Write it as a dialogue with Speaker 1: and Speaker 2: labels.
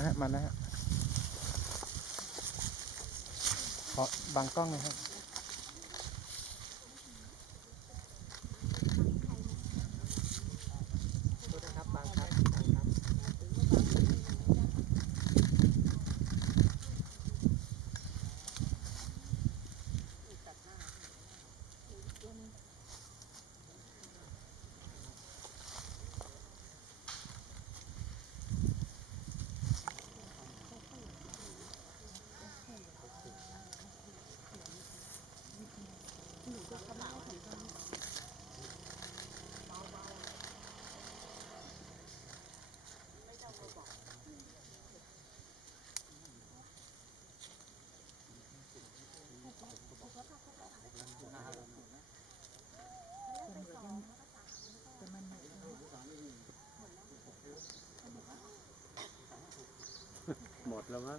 Speaker 1: นะฮะมันนะฮะขอบังกล้องหนะครับนะครับ หมดแล้วมั้ง